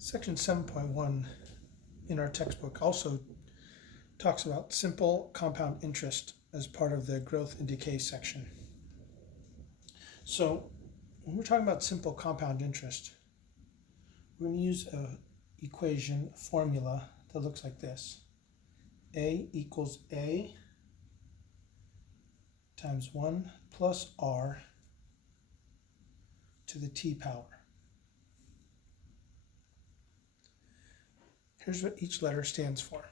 Section 7.1 in our textbook also talks about simple compound interest as part of the growth and decay section. So when we're talking about simple compound interest, we're going to use an equation formula that looks like this. A equals A times 1 plus R to the t power. Here's what each letter stands for.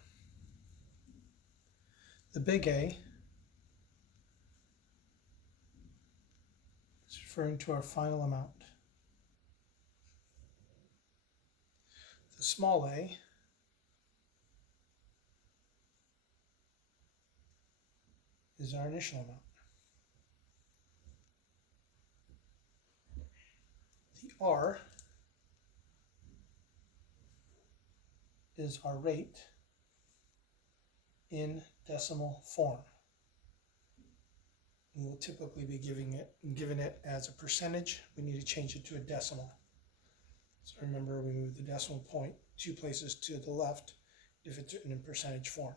The big A is referring to our final amount. The small a is our initial amount. The R is our rate in decimal form. We will typically be given it as a percentage. We need to change it to a decimal. So remember, we move the decimal point 2 places to the left if it's written in percentage form.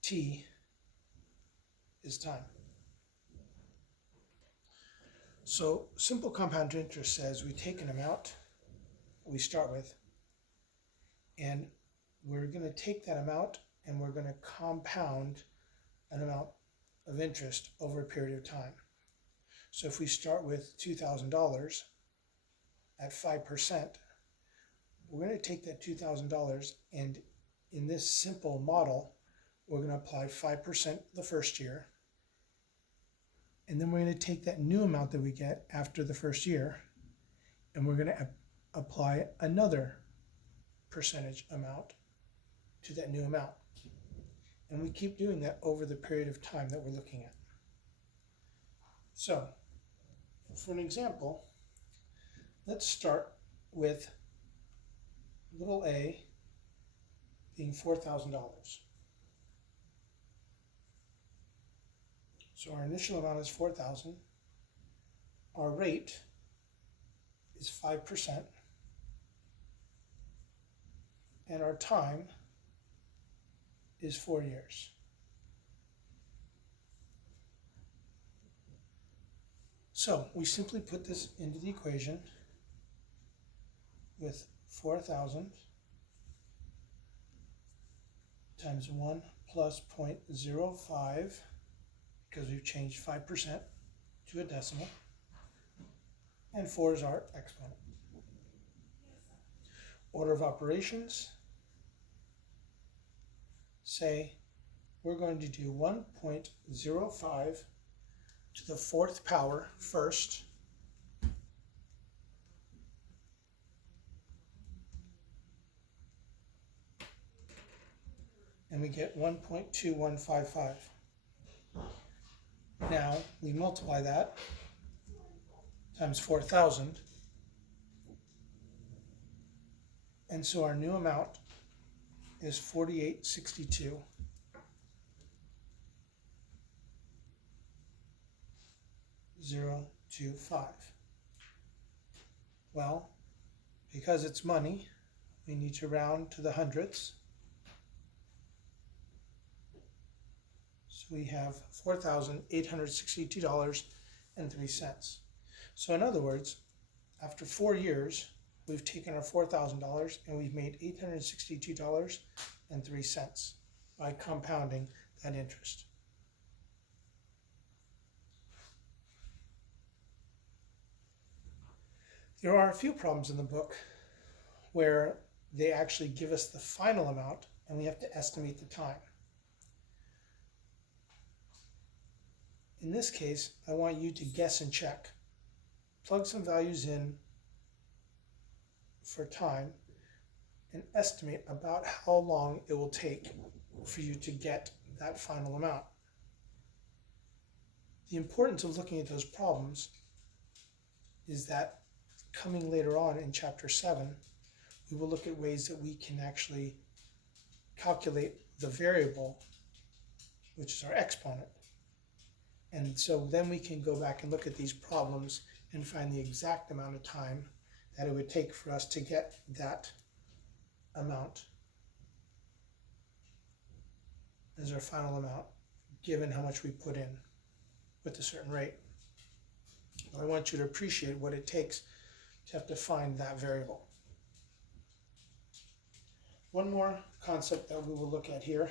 T is time. So simple compound interest says we take an amount we start with, and we're going to take that amount and we're going to compound an amount of interest over a period of time. So if we start with $2,000 at 5%, we're going to take that $2,000 and in this simple model, we're going to apply 5% the first year. And then we're going to take that new amount that we get after the first year and we're going to apply another percentage amount to that new amount. And we keep doing that over the period of time that we're looking at. So, for an example, let's start with little a being $4,000. So our initial amount is 4,000. Our rate is 5%. And our time is 4 years. So we simply put this into the equation with 4,000 times 1 plus 0.05, because we've changed 5% to a decimal, and 4 is our exponent. Order of operations, say we're going to do 1.05 to the 4th power first, and we get 1.2155. Now we multiply that times 4,000, and so our new amount is 4862,025. Well, because it's money, we need to round to the hundredths. So we have $4,862.03. So in other words, after 4 years, we've taken our $4,000 and we've made $862.03 by compounding that interest. There are a few problems in the book where they actually give us the final amount and we have to estimate the time. In this case, I want you to guess and check. Plug some values in for time and estimate about how long it will take for you to get that final amount. The importance of looking at those problems is that coming later on in chapter 7, we will look at ways that we can actually calculate the variable, which is our exponent. And so then we can go back and look at these problems and find the exact amount of time that it would take for us to get that amount as our final amount, given how much we put in with a certain rate. I want you to appreciate what it takes to have to find that variable. One more concept that we will look at here,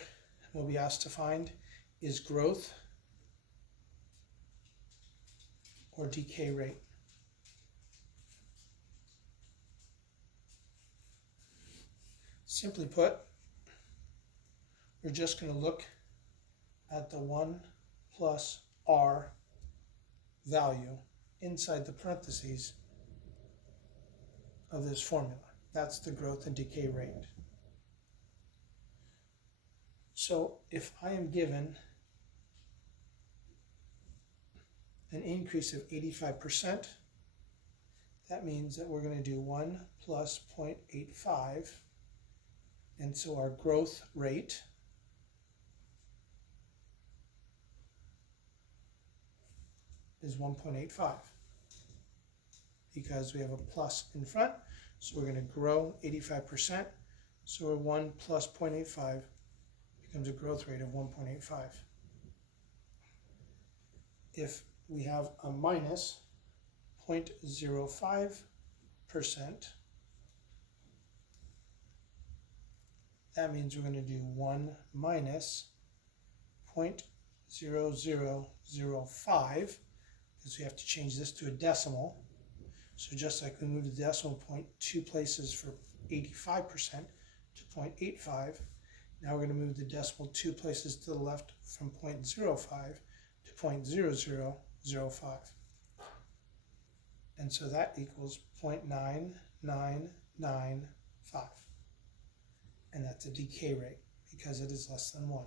we'll be asked to find, is growth or decay rate. Simply put, we're just going to look at the 1 plus r value inside the parentheses of this formula. That's the growth and decay rate. So if I am given an increase of 85%, that means that we're going to do 1 plus 0.85, and so our growth rate is 1.85 because we have a plus in front, so we're going to grow 85%, so 1 plus 0.85 becomes a growth rate of 1.85. If we have a minus 0.05%, that means we're going to do 1 minus 0.0005, because we have to change this to a decimal. So just like we moved the decimal point 2 places for 85% to 0.85, now we're going to move the decimal 2 places to the left from 0.05 to 0.0005. And so that equals 0.9995. And that's a decay rate because it is less than 1.